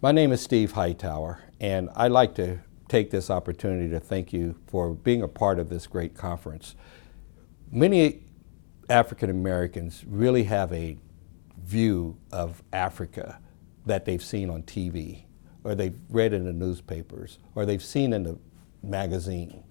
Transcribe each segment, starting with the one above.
My name is Steve Hightower, and I'd like to take this opportunity to thank you for being a part of this great conference. Many African Americans really have a view of Africa that they've seen on TV, or they've read in the newspapers, or they've seen in the magazine.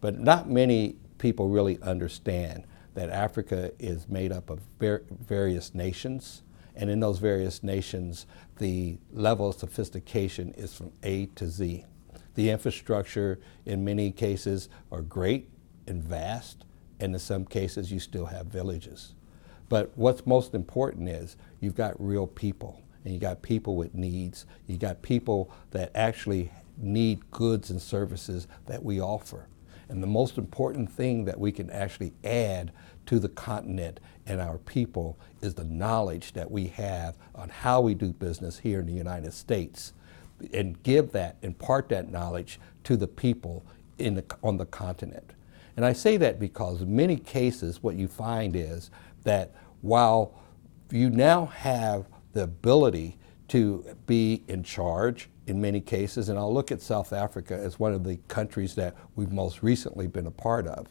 But not many people really understand that Africa is made up of various nations, and in those various nations, the level of sophistication is from A to Z. The infrastructure in many cases are great and vast, and in some cases you still have villages. But what's most important is you've got real people, and you got people with needs. You got people that actually need goods and services that we offer. And the most important thing that we can actually add to the continent and our people is the knowledge that we have on how we do business here in the United States, and impart that knowledge to the people on the continent. And I say that because in many cases what you find is that while you now have the ability to be in charge in many cases, and I'll look at South Africa as one of the countries that we've most recently been a part of,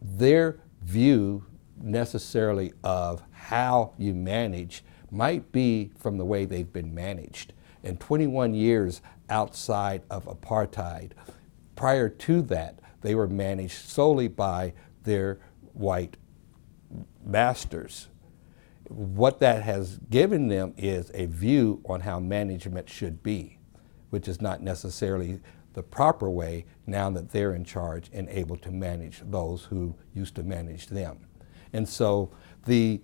their view necessarily of how you manage might be from the way they've been managed. And 21 years outside of apartheid, prior to that, they were managed solely by their white masters. What that has given them is a view on how management should be, which is not necessarily the proper way now that they're in charge and able to manage those who used to manage them. And so the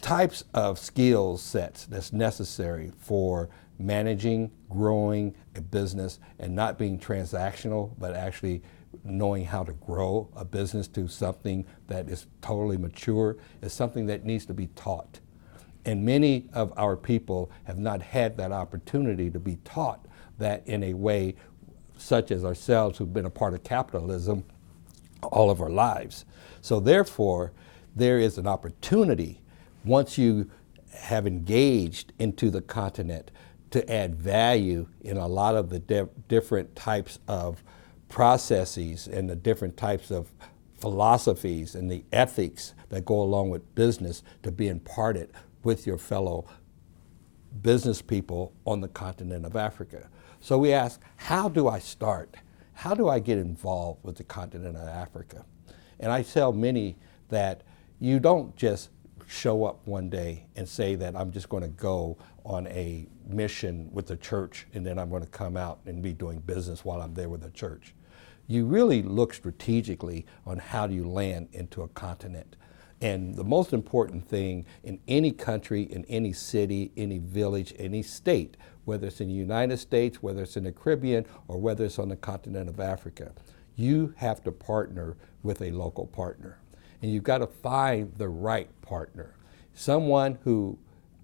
types of skill sets that's necessary for managing, growing a business, and not being transactional, but actually knowing how to grow a business to something that is totally mature is something that needs to be taught. And many of our people have not had that opportunity to be taught that in a way such as ourselves who've been a part of capitalism all of our lives. So therefore, there is an opportunity once you have engaged into the continent to add value in a lot of the different types of processes and the different types of philosophies and the ethics that go along with business to be imparted with your fellow business people on the continent of Africa. So we ask, how do I start? How do I get involved with the continent of Africa? And I tell many that you don't just show up one day and say that I'm just going to go on a mission with the church and then I'm going to come out and be doing business while I'm there with the church. You really look strategically on how do you land into a continent. And the most important thing in any country, in any city, any village, any state, whether it's in the United States, whether it's in the Caribbean, or whether it's on the continent of Africa, you have to partner with a local partner. And you've got to find the right partner, someone who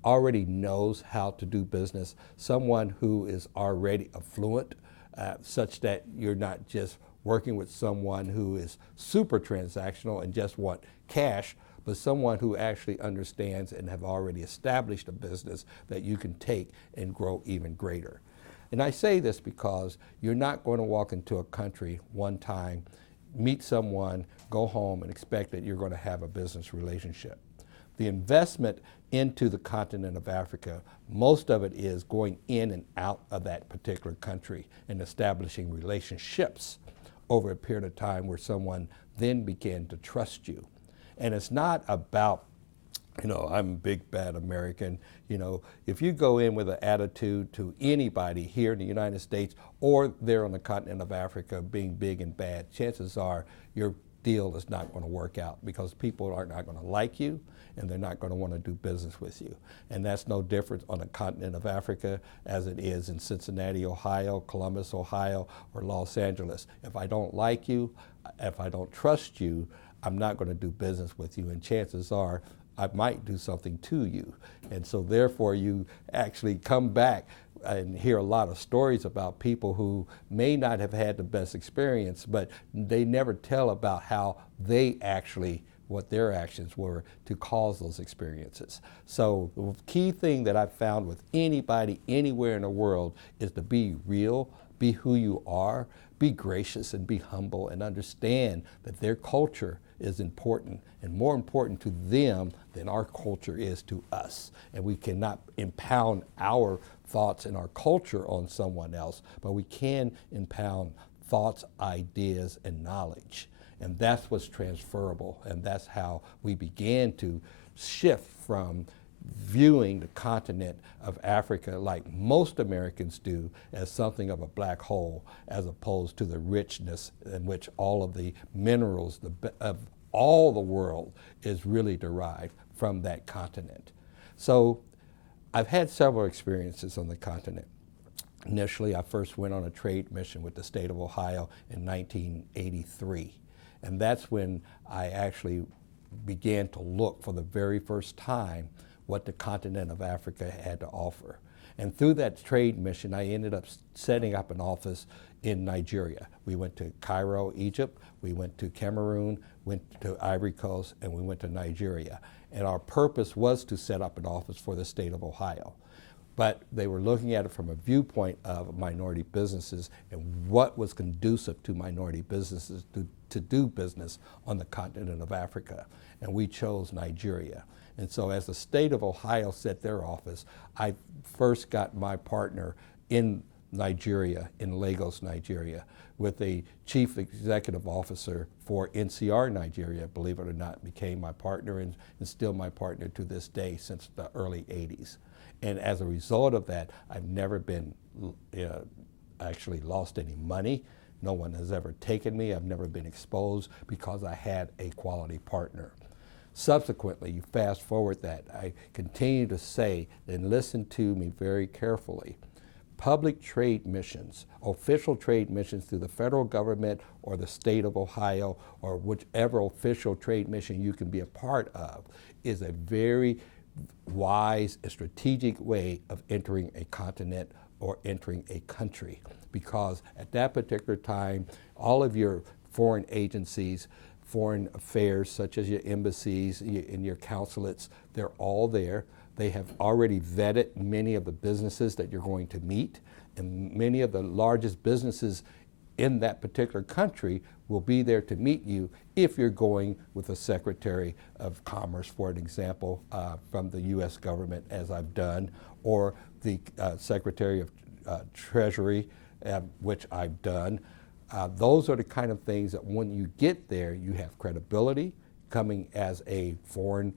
already knows how to do business, someone who is already affluent, such that you're not just working with someone who is super transactional and just want cash, but someone who actually understands and have already established a business that you can take and grow even greater. And I say this because you're not going to walk into a country one time, meet someone, go home, and expect that you're going to have a business relationship. The investment into the continent of Africa, most of it is going in and out of that particular country and establishing relationships over a period of time where someone then began to trust you. And it's not about, I'm a big bad American. If you go in with an attitude to anybody here in the United States or there on the continent of Africa being big and bad, chances are your deal is not going to work out because people are not going to like you and they're not going to want to do business with you. And that's no different on the continent of Africa as it is in Cincinnati, Ohio, Columbus, Ohio, or Los Angeles. If I don't like you, if I don't trust you, I'm not going to do business with you, and chances are I might do something to you. And so therefore you actually come back and hear a lot of stories about people who may not have had the best experience, but they never tell about how they actually what their actions were to cause those experiences. So the key thing that I've found with anybody, anywhere in the world, is to be real, be who you are, be gracious and be humble, and understand that their culture is important and more important to them than our culture is to us. And we cannot impound our thoughts and our culture on someone else, but we can impound thoughts, ideas, and knowledge. And that's what's transferable, and that's how we began to shift from viewing the continent of Africa, like most Americans do, as something of a black hole, as opposed to the richness in which all of the minerals of all the world is really derived from that continent. So I've had several experiences on the continent. Initially, I first went on a trade mission with the state of Ohio in 1983. And that's when I actually began to look for the very first time what the continent of Africa had to offer. And through that trade mission, I ended up setting up an office in Nigeria. We went to Cairo, Egypt, we went to Cameroon, went to Ivory Coast, and we went to Nigeria. And our purpose was to set up an office for the state of Ohio. But they were looking at it from a viewpoint of minority businesses and what was conducive to minority businesses to do business on the continent of Africa. And we chose Nigeria. And so as the state of Ohio set their office, I first got my partner in Nigeria, in Lagos, Nigeria, with a chief executive officer for NCR Nigeria, believe it or not, became my partner and still my partner to this day since the early 80s. And as a result of that, I've never been actually lost any money. No one has ever taken me. I've never been exposed because I had a quality partner. Subsequently, you fast forward that, I continue to say, and listen to me very carefully, public trade missions, official trade missions through the federal government or the state of Ohio or whichever official trade mission you can be a part of, is a very wise and strategic way of entering a continent or entering a country. Because at that particular time, all of your foreign agencies, foreign affairs such as your embassies and your consulates, they're all there. They have already vetted many of the businesses that you're going to meet, and many of the largest businesses in that particular country will be there to meet you if you're going with a Secretary of Commerce, for an example, from the U.S. government, as I've done, or the Secretary of Treasury, which I've done. Those are the kind of things that when you get there, you have credibility coming as a foreign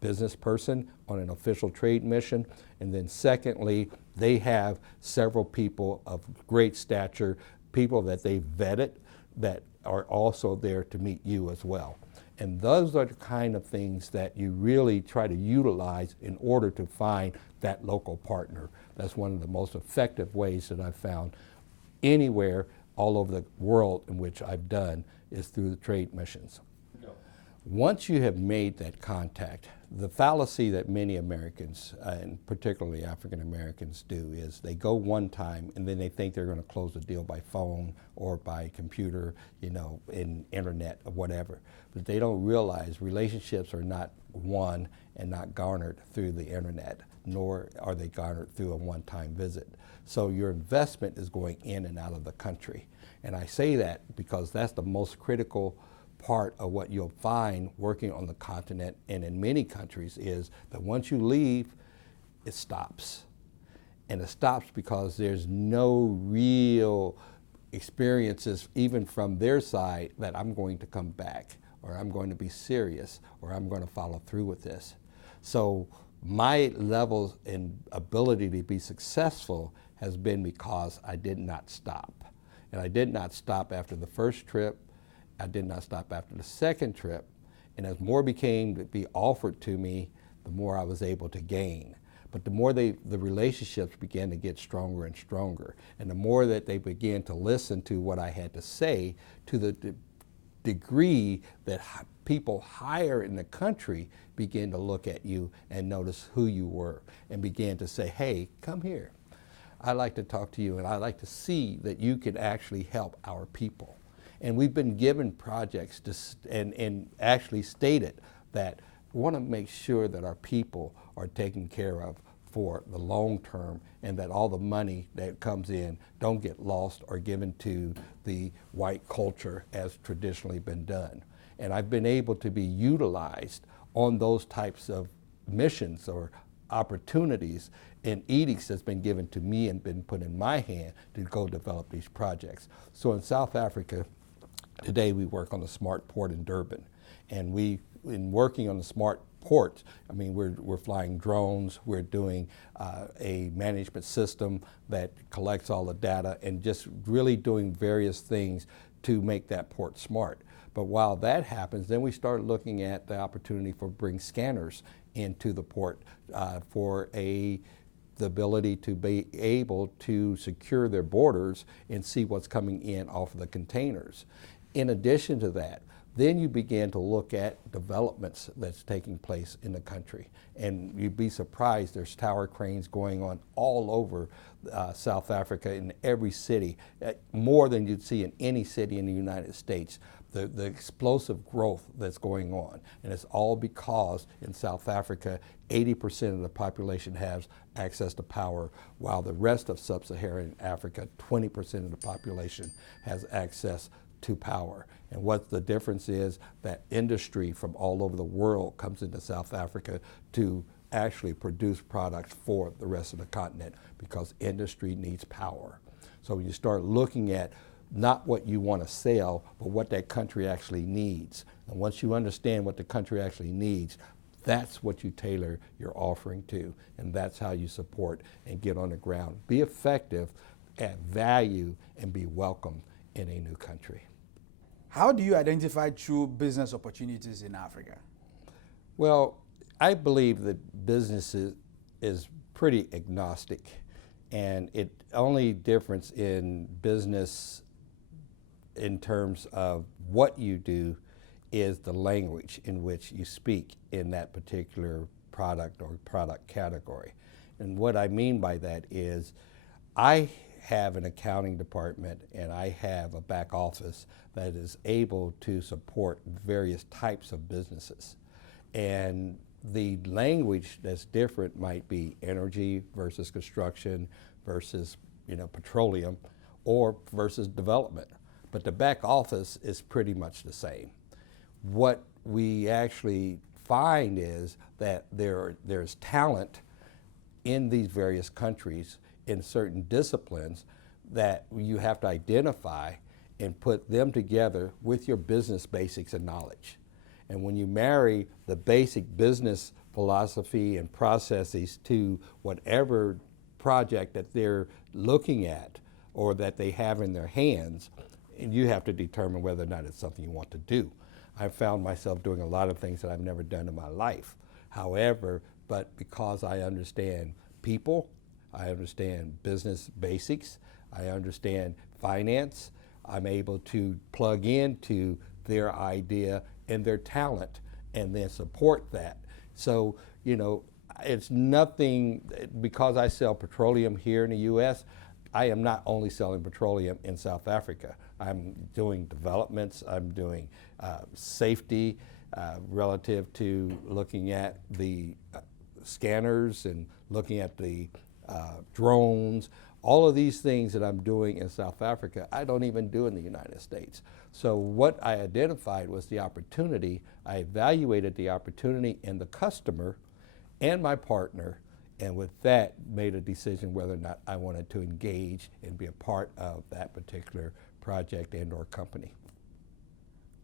business person on an official trade mission. And then secondly, they have several people of great stature, people that they've vetted that are also there to meet you as well. And those are the kind of things that you really try to utilize in order to find that local partner. That's one of the most effective ways that I've found anywhere all over the world in which I've done is through the trade missions. No. Once you have made that contact, the fallacy that many Americans, and particularly African Americans, do is they go one time and then they think they're going to close the deal by phone or by computer, in internet or whatever. But they don't realize relationships are not won and not garnered through the internet, nor are they garnered through a one-time visit. So your investment is going in and out of the country. And I say that because that's the most critical part of what you'll find working on the continent and in many countries is that once you leave, it stops. And it stops because there's no real experiences, even from their side, that I'm going to come back, or I'm going to be serious, or I'm going to follow through with this. So my levels and ability to be successful has been because I did not stop. And I did not stop after the first trip. I did not stop after the second trip. And as more became to be offered to me, the more I was able to gain. But the more the relationships began to get stronger and stronger, and the more that they began to listen to what I had to say, to the degree that people higher in the country began to look at you and notice who you were and began to say, hey, come here. I'd like to talk to you, and I'd like to see that you can actually help our people. And we've been given projects and actually stated that we want to make sure that our people are taken care of for the long term, and that all the money that comes in don't get lost or given to the white culture as traditionally been done. And I've been able to be utilized on those types of missions or opportunities and edicts that's been given to me and been put in my hand to go develop these projects. So in South Africa, today we work on the smart port in Durban, and in working on the smart ports, I mean, we're flying drones, we're doing a management system that collects all the data, and just really doing various things to make that port smart. But while that happens, then we start looking at the opportunity for bring scanners into the port for the ability to be able to secure their borders and see what's coming in off of the containers. In addition to that, then you begin to look at developments that's taking place in the country. And you'd be surprised, there's tower cranes going on all over South Africa in every city, more than you'd see in any city in the United States. The explosive growth that's going on. And it's all because in South Africa, 80% of the population has access to power, while the rest of sub-Saharan Africa, 20% of the population has access to power. And what the difference is that industry from all over the world comes into South Africa to actually produce products for the rest of the continent, because industry needs power. So when you start looking at not what you want to sell, but what that country actually needs. And once you understand what the country actually needs, that's what you tailor your offering to, and that's how you support and get on the ground. Be effective, add value, and be welcome in a new country. How do you identify true business opportunities in Africa? Well, I believe that business is pretty agnostic, and it only difference in business in terms of what you do is the language in which you speak in that particular product or product category. And what I mean by that is I have an accounting department and I have a back office that is able to support various types of businesses. And the language that's different might be energy versus construction versus petroleum, or versus development. But the back office is pretty much the same. What we actually find is that there's talent in these various countries in certain disciplines that you have to identify and put them together with your business basics and knowledge. And when you marry the basic business philosophy and processes to whatever project that they're looking at or that they have in their hands, and you have to determine whether or not it's something you want to do. I've found myself doing a lot of things that I've never done in my life. However, but because I understand people, I understand business basics, I understand finance, I'm able to plug into their idea and their talent and then support that. So, it's nothing, because I sell petroleum here in the U.S., I am not only selling petroleum in South Africa. I'm doing developments, I'm doing safety relative to looking at the scanners and looking at the drones. All of these things that I'm doing in South Africa, I don't even do in the United States. So what I identified was the opportunity. I evaluated the opportunity and the customer and my partner, and with that made a decision whether or not I wanted to engage and be a part of that particular project and or company.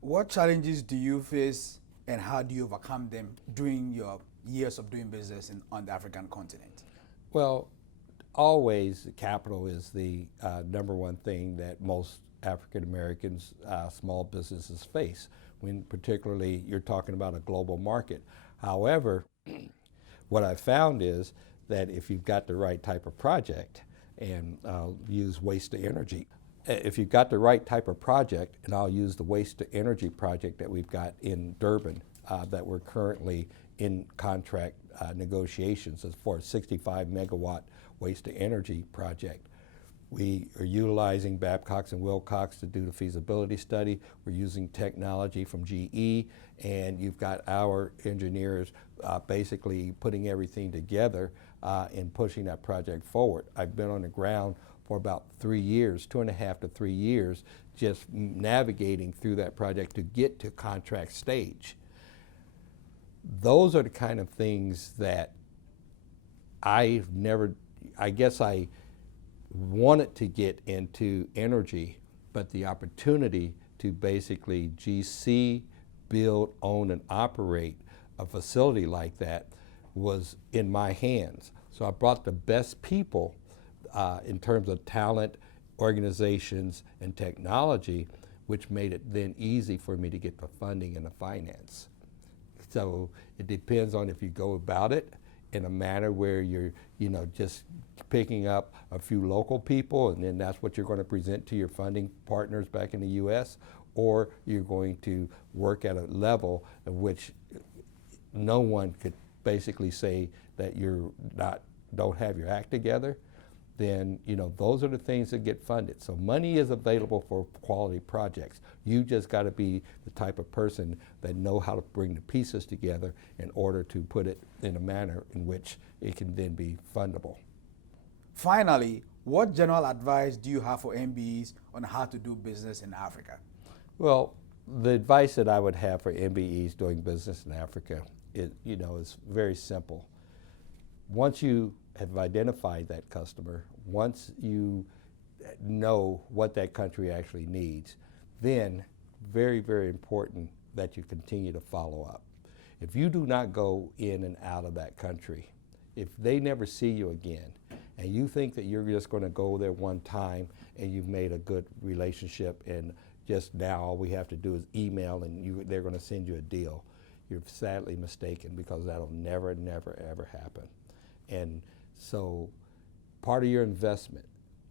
What challenges do you face and how do you overcome them during your years of doing business on the African continent? Well, always capital is the number one thing that most African Americans, small businesses face, when particularly you're talking about a global market. However, what I found is that if you've got the right type of project, and I'll use waste to energy, if you've got the right type of project, and I'll use the waste to energy project that we've got in Durban, that we're currently in contract negotiations as for a 65 megawatt waste to energy project. We are utilizing Babcock and Wilcox to do the feasibility study. We're using technology from GE, and you've got our engineers basically putting everything together and pushing that project forward. I've been on the ground for about 3 years, 2.5 to 3 years, just navigating through that project to get to contract stage. Those are the kind of things that I guess I wanted to get into energy, but the opportunity to basically GC, build, own, and operate a facility like that was in my hands. So I brought the best people in terms of talent, organizations, and technology, which made it then easy for me to get the funding and the finance. So it depends on if you go about it in a manner where you're, just picking up a few local people and then that's what you're going to present to your funding partners back in the U.S., or you're going to work at a level at which no one could basically say that don't have your act together, then those are the things that get funded. So money is available for quality projects. You just got to be the type of person that know how to bring the pieces together in order to put it in a manner in which it can then be fundable. Finally, what general advice do you have for MBEs on how to do business in Africa? Well, the advice that I would have for MBEs doing business in Africa is very simple. Once you have identified that customer, once you know what that country actually needs, then very, very important that you continue to follow up. If you do not go in and out of that country, if they never see you again, and you think that you're just going to go there one time and you've made a good relationship and just now all we have to do is email and they're going to send you a deal, you're sadly mistaken, because that'll never, never, ever happen. And so part of your investment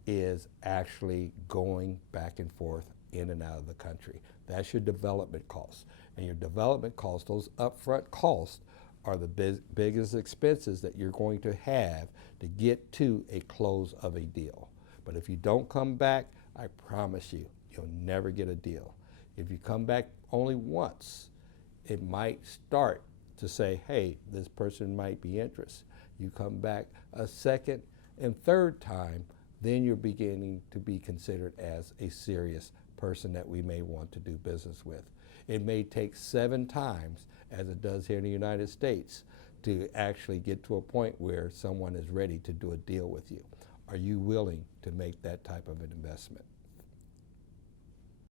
is actually going back and forth in and out of the country. That's your development costs. And your development costs, those upfront costs, are the biggest expenses that you're going to have to get to a close of a deal. But if you don't come back, I promise you, you'll never get a deal. If you come back only once, it might start to say, hey, this person might be interested. You come back a second and third time, then you're beginning to be considered as a serious person that we may want to do business with. It may take 7 times, as it does here in the United States, to actually get to a point where someone is ready to do a deal with you. Are you willing to make that type of an investment?